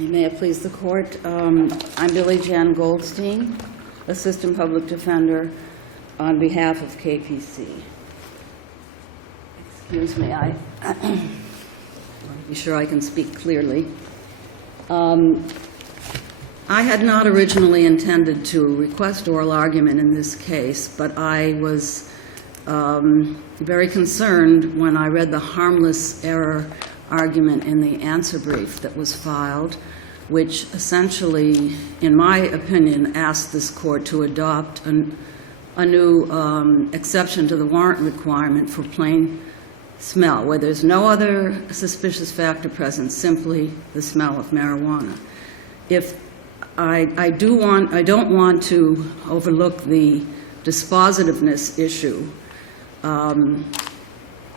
May it please the Court. I'm Billie Jan Goldstein, Assistant Public Defender, on behalf of K.P.C. Excuse me, I want to be sure I can speak clearly. I had not originally intended to request oral argument in this case, but I was very concerned when I read the harmless error argument in the answer brief that was filed, which essentially, in my opinion, asked this Court to adopt a new exception to the warrant requirement for plain smell, where there's no other suspicious factor present, simply the smell of marijuana. If I don't want to overlook the dispositiveness issue,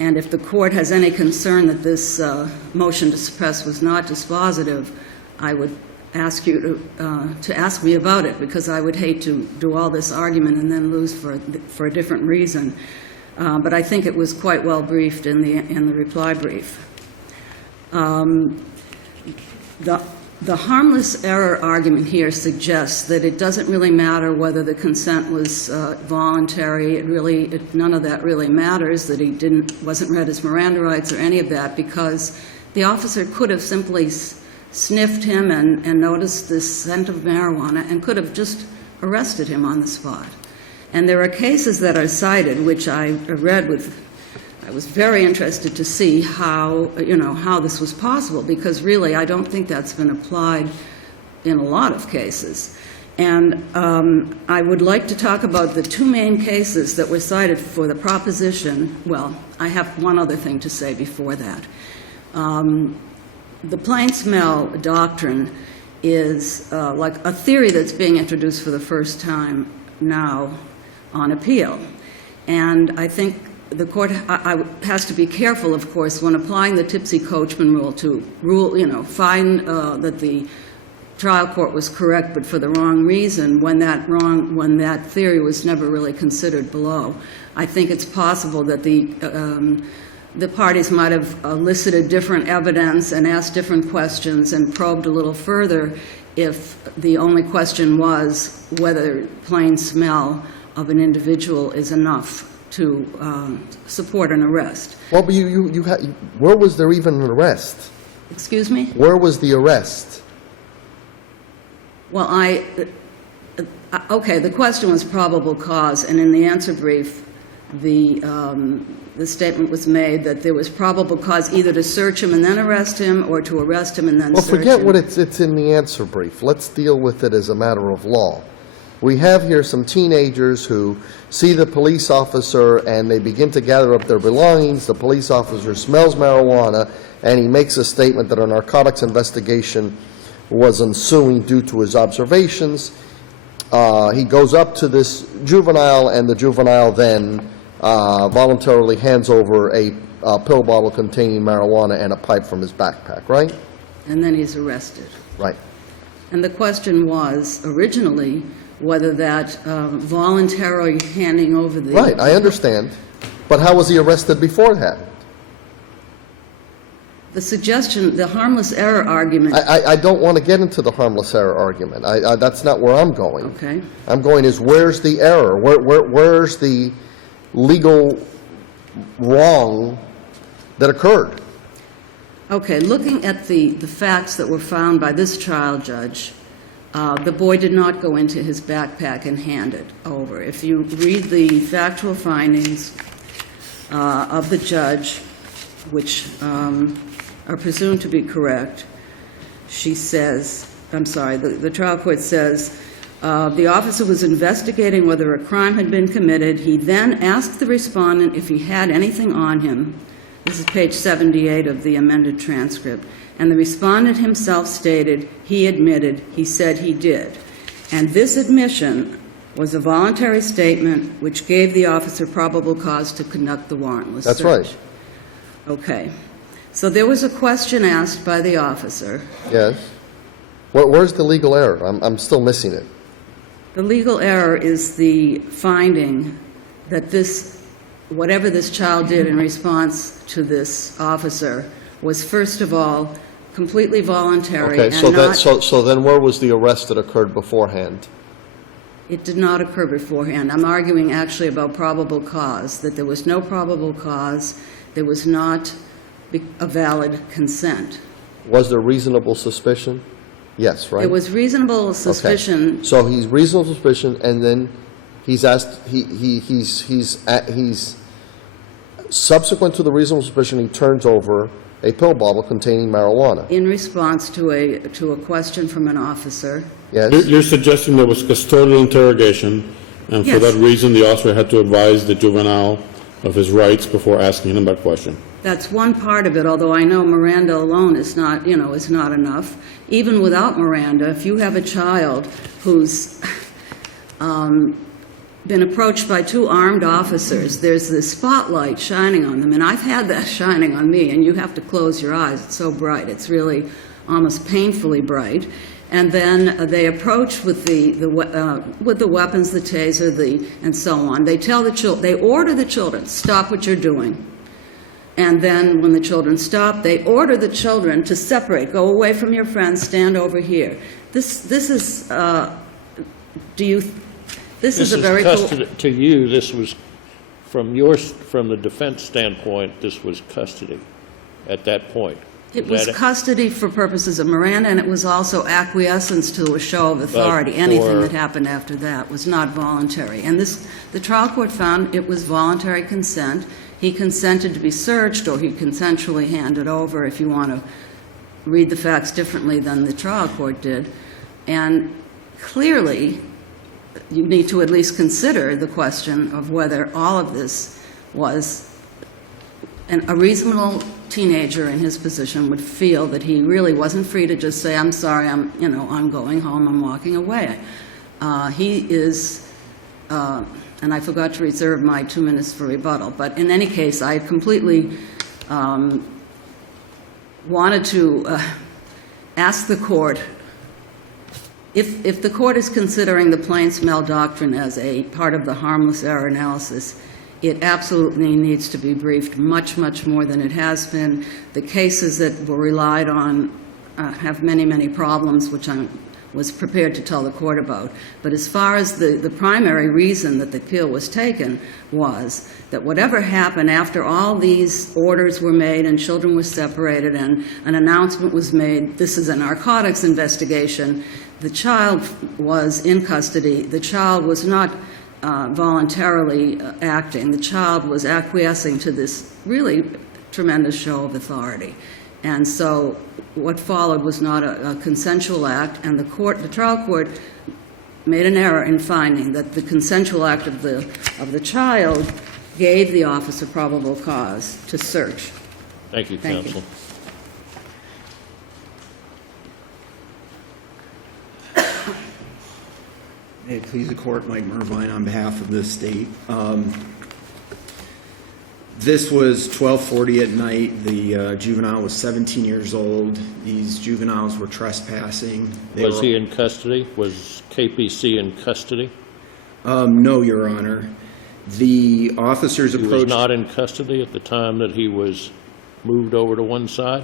and if the Court has any concern that this motion to suppress was not dispositive, I would ask you to ask me about it, because I would hate to do all this argument and then lose for a different reason. But I think it was quite well briefed in the reply brief. The harmless error argument here suggests that it doesn't really matter whether the consent was voluntary. None of that really matters, that he wasn't read his Miranda rights or any of that, because the officer could have simply sniffed him and noticed this scent of marijuana and could have just arrested him on the spot. And there are cases that are cited, which I read I was very interested to see how this was possible, because really I don't think that's been applied in a lot of cases. And I would like to talk about the two main cases that were cited for the proposition. Well, I have one other thing to say before that. The plain smell doctrine is like a theory that's being introduced for the first time now on appeal. And I think the Court has to be careful, of course, when applying the Tipsy-Coachman rule to find that the trial court was correct but for the wrong reason when that theory was never really considered below. I think it's possible that the parties might have elicited different evidence and asked different questions and probed a little further if the only question was whether plain smell of an individual is enough to support an arrest. Well, but where was there even an arrest? Excuse me? Where was the arrest? Well, okay, the question was probable cause, and in the answer brief, the statement was made that there was probable cause either to search him and then arrest him, or to arrest him and then search him. Well, forget what it's in the answer brief. Let's deal with it as a matter of law. We have here some teenagers who see the police officer and they begin to gather up their belongings. The police officer smells marijuana and he makes a statement that a narcotics investigation was ensuing due to his observations. He goes up to this juvenile, and the juvenile then voluntarily hands over a pill bottle containing marijuana and a pipe from his backpack, right? And then he's arrested. Right. And the question was originally whether that voluntary handing over the... Right, I understand. But how was he arrested before that? The suggestion, the harmless error argument... I don't want to get into the harmless error argument. That's not where I'm going. Okay. I'm going is, where's the error? Where's the legal wrong that occurred? Okay, looking at the facts that were found by this trial judge, the boy did not go into his backpack and hand it over. If you read the factual findings of the judge, which are presumed to be correct, she says, the trial court says, the officer was investigating whether a crime had been committed. He then asked the respondent if he had anything on him. This is page 78 of the amended transcript. And the respondent himself stated he admitted he said he did. And this admission was a voluntary statement which gave the officer probable cause to conduct the warrantless search. That's right. Okay. So there was a question asked by the officer. Yes. Where's the legal error? I'm still missing it. The legal error is the finding that whatever this child did in response to this officer was, first of all, completely voluntary Okay, and so not... so then where was the arrest that occurred beforehand? It did not occur beforehand. I'm arguing actually about probable cause, that there was no probable cause, there was not a valid consent. Was there reasonable suspicion? Yes, right? There was reasonable suspicion. Okay. So he's reasonable suspicion, and then he's asked, he's subsequent to the reasonable suspicion, he turns over a pill bottle containing marijuana. In response to a question from an officer. Yes? You're suggesting there was custodial interrogation, and for Yes. that reason, the officer had to advise the juvenile of his rights before asking him that question. That's one part of it, although I know Miranda alone is not, is not enough. Even without Miranda, if you have a child who's been approached by two armed officers, there's this spotlight shining on them, and I've had that shining on me, and you have to close your eyes. It's so bright. It's really almost painfully bright. And then they approach with the weapons, the taser, and so on. They tell they order the children, stop what you're doing. And then when the children stop, they order the children to separate, go away from your friends, stand over here. This is, this is a very cool... To you, this was, from the defense standpoint, this was custody at that point. It was custody for purposes of Miranda, and it was also acquiescence to a show of authority. Anything that happened after that was not voluntary. And the trial court found it was voluntary consent. He consented to be searched, or he consensually handed over, if you want to read the facts differently than the trial court did. And clearly, you need to at least consider the question of whether all of this was a reasonable teenager in his position would feel that he really wasn't free to just say, I'm sorry, I'm going home, I'm walking away. He is, and I forgot to reserve my 2 minutes for rebuttal, but in any case, I completely wanted to ask the court, if the court is considering the plain smell doctrine as a part of the harmless error analysis, it absolutely needs to be briefed much, much more than it has been. The cases that were relied on have many, many problems, which I was prepared to tell the court about. But as far as the primary reason that the appeal was taken was that whatever happened after all these orders were made and children were separated and an announcement was made, this is a narcotics investigation, the child was in custody. The child was not voluntarily acting. The child was acquiescing to this really tremendous show of authority. And so what followed was not a consensual act, and the trial court made an error in finding that the consensual act of the child gave the officer probable cause to search. Thank you, Thank counsel. you. May it please the court, Mike Mervine on behalf of the state. This was 12:40 at night. The juvenile was 17 years old. These juveniles were trespassing. Was he in custody? Was K.P.C. in custody? No, Your Honor. The officers He was approached... not in custody at the time that he was moved over to one side?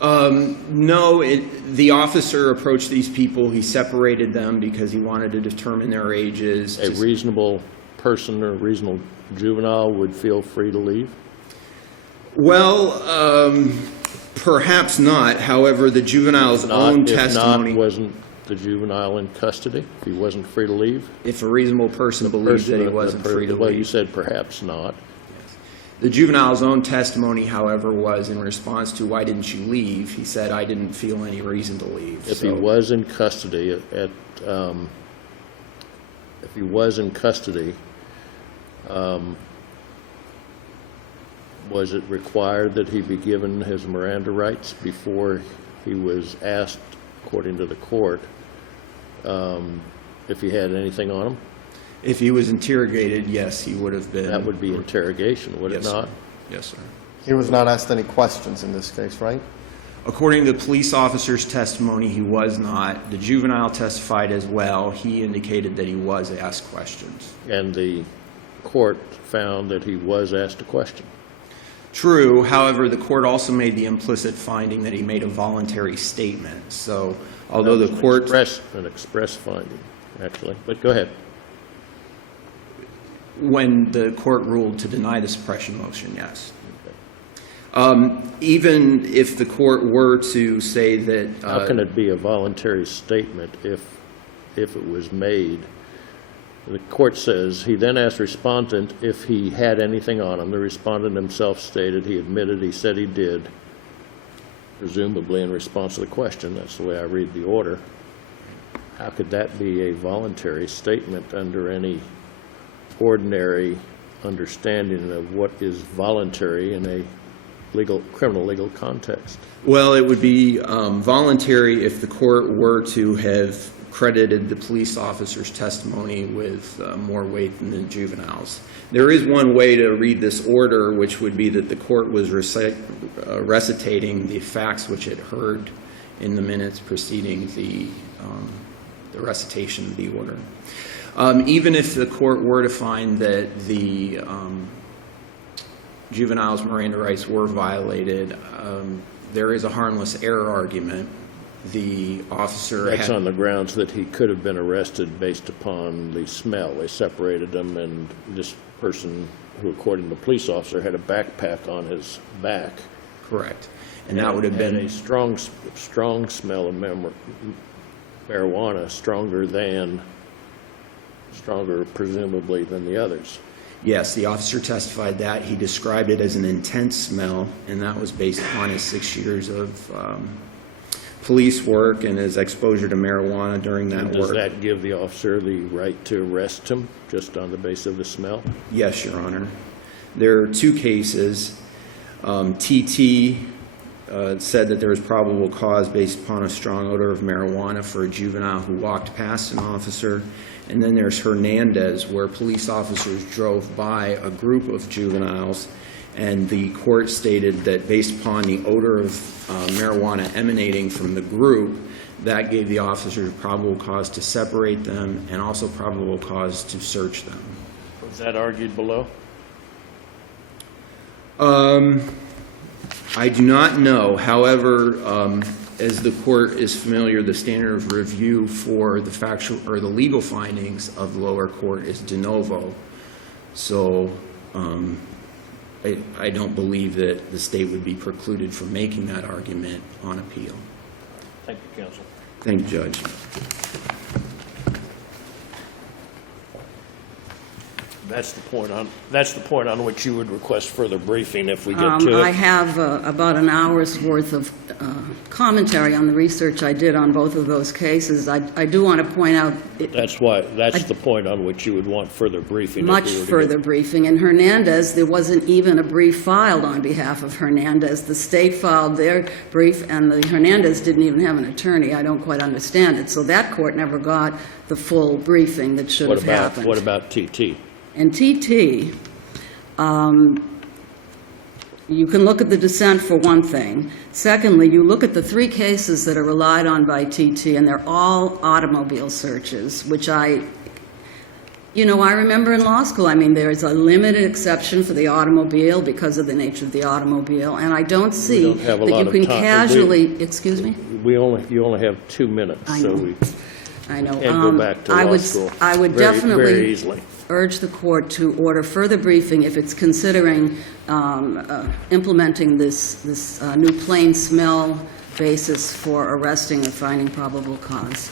No, the officer approached these people. He separated them because he wanted to determine their ages. A reasonable person or a reasonable juvenile would feel free to leave? Well, perhaps not. However, the juvenile's own testimony... If not, wasn't the juvenile in custody? If he wasn't free to leave? If a reasonable person believes that he wasn't free to Well, you leave. said perhaps not. The juvenile's own testimony, however, was in response to, why didn't you leave? He said, I didn't feel any reason to leave. If he was in custody was it required that he be given his Miranda rights before he was asked, according to the court, if he had anything on him? If he was interrogated, yes, he would have been. That would be interrogation, would it Yes, sir. not? Yes, sir. He was not asked any questions in this case, right? According to the police officer's testimony, he was not. The juvenile testified as well. He indicated that he was asked questions. And the court found that he was asked a question. True, however, the court also made the implicit finding that he made a voluntary statement. So although the court... An express finding, actually. But go ahead. When the court ruled to deny the suppression motion, yes. Even if the court were to say that... How can it be a voluntary statement if it was made? The court says, he then asked respondent if he had anything on him. The respondent himself stated he admitted he said he did, presumably in response to the question. That's the way I read the order. How could that be a voluntary statement under any ordinary understanding of what is voluntary in a criminal legal context? Well, it would be voluntary if the court were to have credited the police officer's testimony with more weight than the juveniles. There is one way to read this order, which would be that the court was recitating the facts which it heard in the minutes preceding the recitation of the order. Even if the court were to find that the juveniles' Miranda rights were violated, there is a harmless error argument. The officer That's on the grounds that he could have been arrested based upon the smell. They separated them, and this person, who according to the police officer, had a backpack on his back. Correct. And that would have been a strong smell of marijuana, stronger presumably than the others. Yes, the officer testified that. He described it as an intense smell, and that was based upon his 6 years of police work and his exposure to marijuana during that work. Does that give the officer the right to arrest him just on the basis of the smell? Yes, Your Honor. There are two cases. TT said that there was probable cause based upon a strong odor of marijuana for a juvenile who walked past an officer. And then there's Hernandez, where police officers drove by a group of juveniles, and the court stated that based upon the odor of marijuana emanating from the group, that gave the officers probable cause to separate them and also probable cause to search them. Was that argued below? I do not know. However, as the court is familiar, the standard of review for the factual or the legal findings of the lower court is de novo. So I don't believe that the state would be precluded from making that argument on appeal. Thank you, counsel. Thank you, Judge. That's the point on which you would request further briefing if we get to it. I have about an hour's worth of commentary on the research I did on both of those cases. I do want to point out... That's the point on which you would want further briefing. Much further briefing. In Hernandez, there wasn't even a brief filed on behalf of Hernandez. The state filed their brief, and the Hernandez didn't even have an attorney. I don't quite understand it. So that court never got the full briefing that should have happened. What about TT? In TT, you can look at the dissent for one thing. Secondly, you look at the three cases that are relied on by TT, and they're all automobile searches, which I remember in law school. I mean, there is a limited exception for the automobile because of the nature of the automobile, and I don't see that you can casually... Excuse me? You only have 2 minutes, I so know. we I know. can't go back to law school. I would very definitely easily. urge the court to order further briefing if it's considering implementing this new plain smell basis for arresting or finding probable cause.